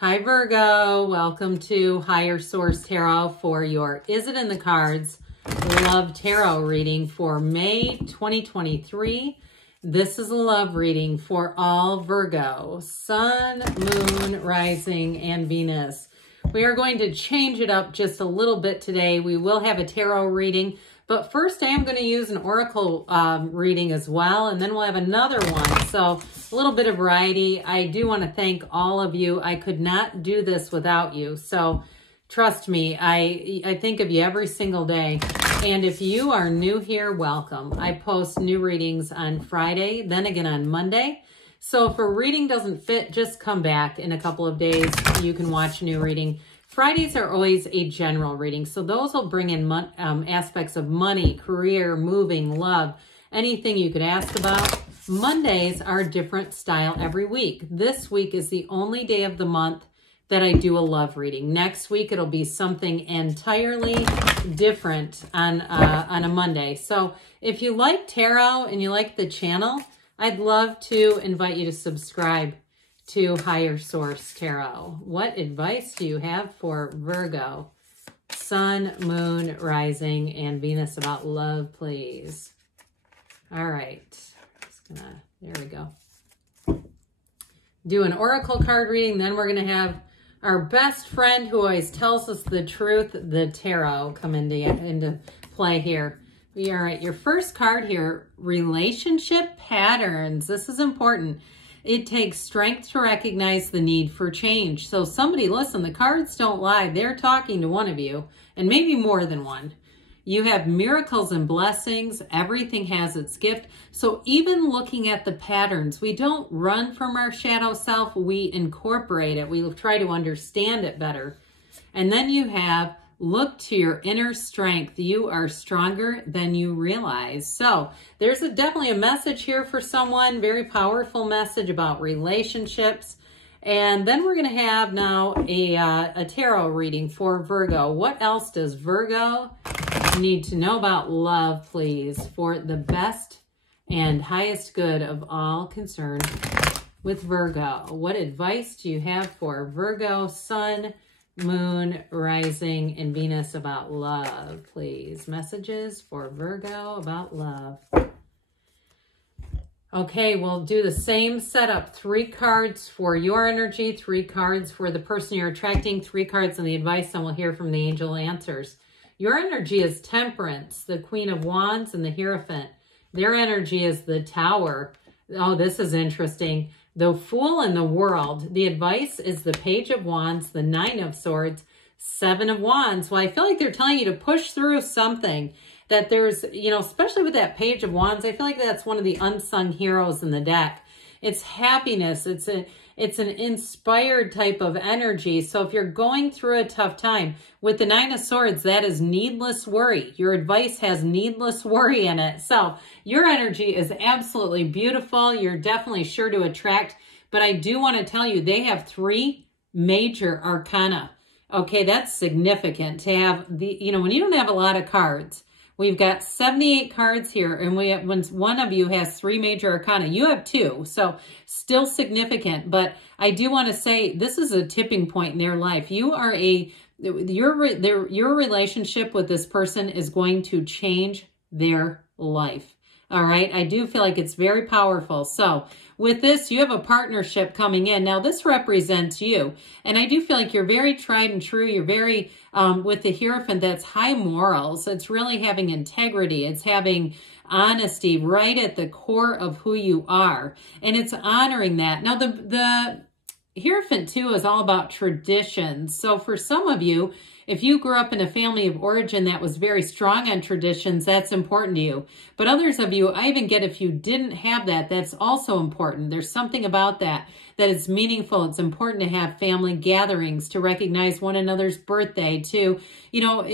Hi Virgo, welcome to Higher Source Tarot for your Is It in the Cards Love Tarot reading for May 2023. This is a love reading for all Virgo, Sun, Moon, Rising, and Venus. We are going to change it up just a little bit today. We will have a tarot reading, but first I am going to use an oracle reading as well, and then we'll have another one. So a little bit of variety. I do want to thank all of you. I could not do this without you. So trust me, I think of you every single day. And if you are new here, welcome. I post new readings on Friday, then again on Monday. So if a reading doesn't fit, just come back in a couple of days. You can watch a new reading. Fridays are always a general reading. So those will bring in aspects of money, career, moving, love, anything you could ask about. Mondays are a different style every week. This week is the only day of the month that I do a love reading. Next week, it'll be something entirely different on a Monday. So if you like tarot and you like the channel, I'd love to invite you to subscribe to Higher Source Tarot. What advice do you have for Virgo, Sun, Moon, Rising, and Venus about love, please? All right. There we go. Do an oracle card reading, then we're going to have our best friend who always tells us the truth, the tarot, come into play here. All right, your first card here, relationship patterns. This is important. It takes strength to recognize the need for change. So somebody, listen, the cards don't lie. They're talking to one of you, and maybe more than one. You have miracles and blessings. Everything has its gift. So even looking at the patterns, we don't run from our shadow self. We incorporate it. We try to understand it better. And then you have look to your inner strength. You are stronger than you realize. So there's definitely a message here for someone. Very powerful message about relationships. And then we're going to have now a tarot reading for Virgo. What else does Virgo need to know about love, please, for the best and highest good of all concerned with Virgo? What advice do you have for Virgo, Sun, Moon, Rising, and Venus about love, please? Messages for Virgo about love. Okay, we'll do the same setup. 3 cards for your energy, 3 cards for the person you're attracting, 3 cards on the advice, and we'll hear from the angel answers. Your energy is Temperance, the Queen of Wands, and the Hierophant. Their energy is the Tower. Oh, this is interesting. The Fool and the World. The advice is the Page of Wands, the 9 of Swords, 7 of Wands. Well, I feel like they're telling you to push through something. That there's, you know, especially with that Page of Wands, I feel like that's one of the unsung heroes in the deck. It's happiness. It's an inspired type of energy. So if you're going through a tough time, with the 9 of Swords, that is needless worry. Your advice has needless worry in it. So your energy is absolutely beautiful. You're definitely sure to attract. But I do want to tell you, they have 3 major arcana. Okay, that's significant to have the, you know, when you don't have a lot of cards. We've got 78 cards here, and when one of you has 3 major arcana, you have 2, so still significant. But I do want to say this is a tipping point in their life. You are your relationship with this person is going to change their life. All right, I do feel like it's very powerful. So with this, you have a partnership coming in. Now, this represents you. And I do feel like you're very tried and true. You're very, with the Hierophant, that's high morals. It's really having integrity. It's having honesty right at the core of who you are. And it's honoring that. Now, the Hierophant, too, is all about traditions. So for some of you, if you grew up in a family of origin that was very strong on traditions, that's important to you. But others of you, I even get if you didn't have that, that's also important. There's something about that is meaningful. It's important to have family gatherings, to recognize one another's birthday, to, you know,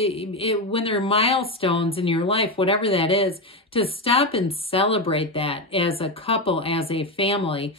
when there are milestones in your life, whatever that is, to stop and celebrate that as a couple, as a family.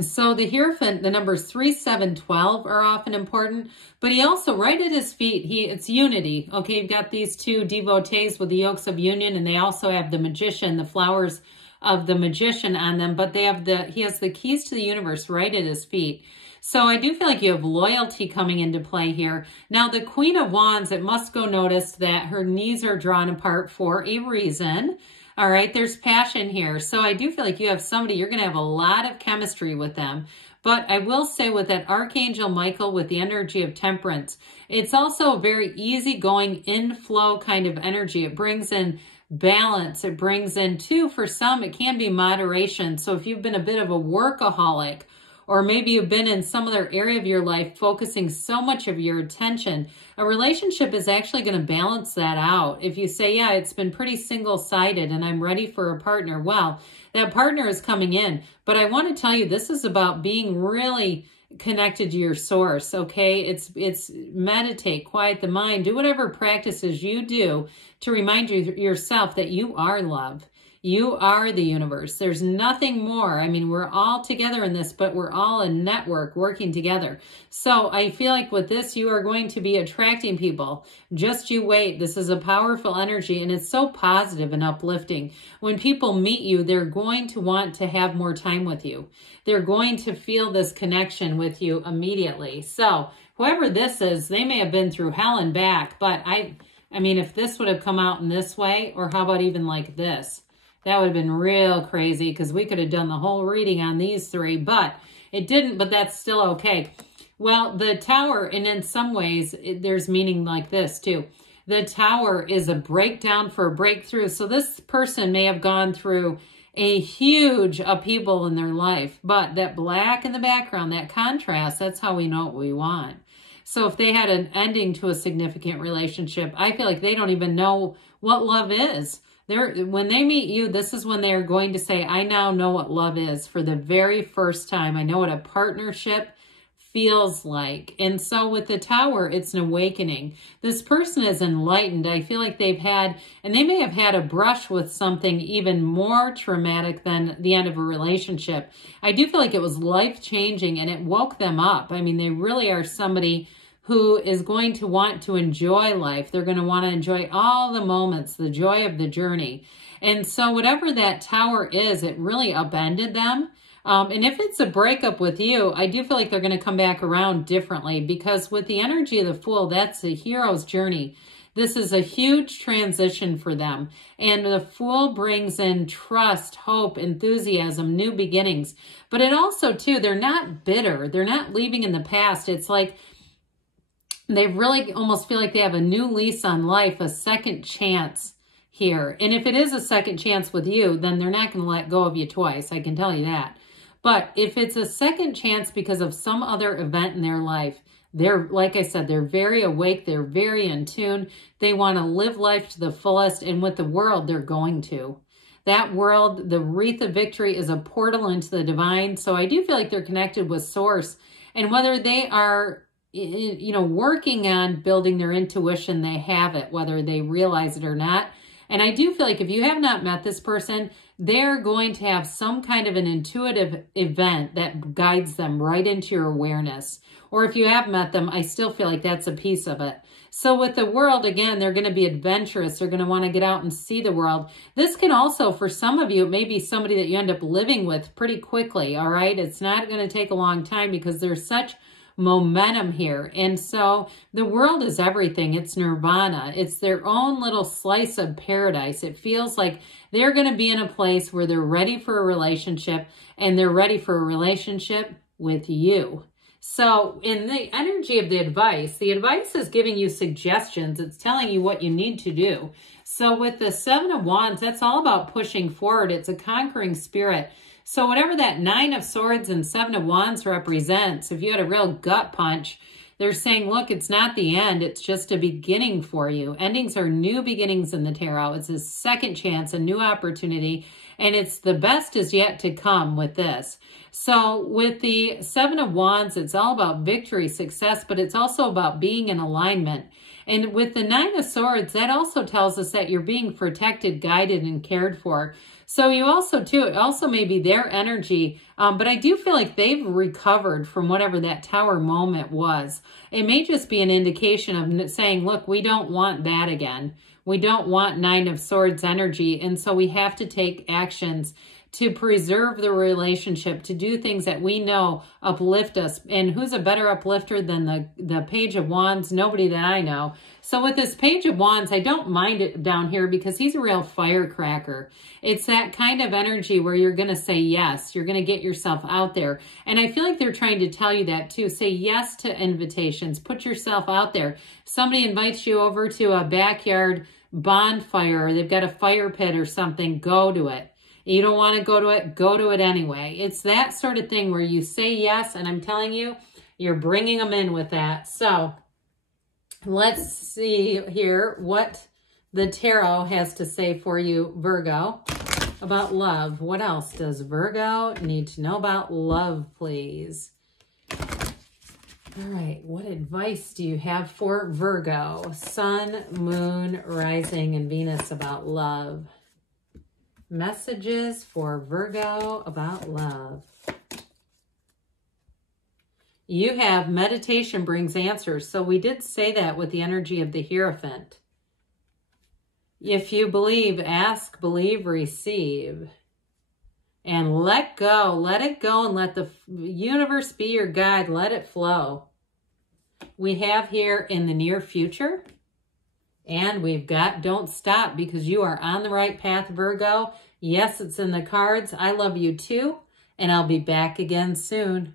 So the Hierophant, the numbers 3, 7, 12 are often important, but he also, right at his feet, it's unity. Okay, you've got these 2 devotees with the yokes of union, and they also have the Magician, the flowers of the Magician on them, but they have he has the keys to the universe right at his feet. So I do feel like you have loyalty coming into play here. Now, the Queen of Wands, it must go noticed that her knees are drawn apart for a reason. All right, there's passion here. So I do feel like you have somebody, you're going to have a lot of chemistry with them. But I will say with that Archangel Michael with the energy of temperance, it's also a very easygoing inflow kind of energy. It brings in balance. It brings in, too, for some, it can be moderation. So if you've been a bit of a workaholic, or maybe you've been in some other area of your life focusing so much of your attention, a relationship is actually going to balance that out. If you say, yeah, it's been pretty single-sided and I'm ready for a partner, well, that partner is coming in. But I want to tell you, this is about being really connected to your source, okay? It's meditate, quiet the mind, do whatever practices you do to remind yourself that you are love. You are the universe. There's nothing more. I mean, we're all together in this, but we're all a network working together. So I feel like with this, you are going to be attracting people. Just you wait. This is a powerful energy, and it's so positive and uplifting. When people meet you, they're going to want to have more time with you. They're going to feel this connection with you immediately. So whoever this is, they may have been through hell and back, but I mean, if this would have come out in this way, or how about even like this? That would have been real crazy because we could have done the whole reading on these three, but it didn't, but that's still okay. Well, the Tower, and in some ways, there's meaning like this too. The Tower is a breakdown for a breakthrough. So this person may have gone through a huge upheaval in their life, but that black in the background, that contrast, that's how we know what we want. So if they had an ending to a significant relationship, I feel like they don't even know what love is. When they meet you, this is when they are going to say, I now know what love is for the very first time. I know what a partnership feels like. And so with the Tower, it's an awakening. This person is enlightened. I feel like they've had, and they may have had a brush with something even more traumatic than the end of a relationship. I do feel like it was life-changing and it woke them up. I mean, they really are somebody who is going to want to enjoy life. They're going to want to enjoy all the moments, the joy of the journey. And so whatever that Tower is, it really upended them. And if it's a breakup with you, I do feel like they're going to come back around differently, because with the energy of the Fool, that's the hero's journey. This is a huge transition for them. And the Fool brings in trust, hope, enthusiasm, new beginnings. But it also, too, they're not bitter. They're not leaving in the past. It's like they really almost feel like they have a new lease on life, a second chance here. And if it is a second chance with you, then they're not going to let go of you twice. I can tell you that. But if it's a second chance because of some other event in their life, they're, like I said, they're very awake. They're very in tune. They want to live life to the fullest. And with the world, they're going to. That world, the wreath of victory, is a portal into the divine. So I do feel like they're connected with Source. And whether they are, you know, working on building their intuition, they have it, whether they realize it or not. And I do feel like if you have not met this person, they're going to have some kind of an intuitive event that guides them right into your awareness. Or if you have met them, I still feel like that's a piece of it. So with the world, again, they're going to be adventurous. They're going to want to get out and see the world. This can also, for some of you, it may be somebody that you end up living with pretty quickly, all right? It's not going to take a long time because there's such momentum here. And so the world is everything. It's nirvana. It's their own little slice of paradise. It feels like they're going to be in a place where they're ready for a relationship, and they're ready for a relationship with you. So in the energy of the advice is giving you suggestions. It's telling you what you need to do. So with the Seven of Wands, that's all about pushing forward. It's a conquering spirit. So whatever that Nine of Swords and Seven of Wands represents, if you had a real gut punch, they're saying, look, it's not the end. It's just a beginning for you. Endings are new beginnings in the tarot. It's a second chance, a new opportunity, and it's the best is yet to come with this. So with the Seven of Wands, it's all about victory, success, but it's also about being in alignment. And with the Nine of Swords, that also tells us that you're being protected, guided, and cared for. So you also, too, it also may be their energy, but I do feel like they've recovered from whatever that Tower moment was. It may just be an indication of saying, look, we don't want that again. We don't want Nine of Swords energy, and so we have to take actions to preserve the relationship, to do things that we know uplift us. And who's a better uplifter than the Page of Wands? Nobody that I know. So with this Page of Wands, I don't mind it down here because he's a real firecracker. It's that kind of energy where you're going to say yes. You're going to get yourself out there. And I feel like they're trying to tell you that too. Say yes to invitations. Put yourself out there. Somebody invites you over to a backyard bonfire, or they've got a fire pit or something, go to it. You don't want to go to it anyway. It's that sort of thing where you say yes, and I'm telling you, you're bringing them in with that. So let's see here what the tarot has to say for you, Virgo, about love. What else does Virgo need to know about love, please? All right, what advice do you have for Virgo? Sun, Moon, Rising, and Venus about love. Messages for Virgo about love. You have meditation brings answers. So we did say that with the energy of the Hierophant. If you believe, ask, believe, receive. And let go. Let it go and let the universe be your guide. Let it flow. We have here in the near future. And we've got don't stop, because you are on the right path, Virgo. Yes, it's in the cards. I love you too. And I'll be back again soon.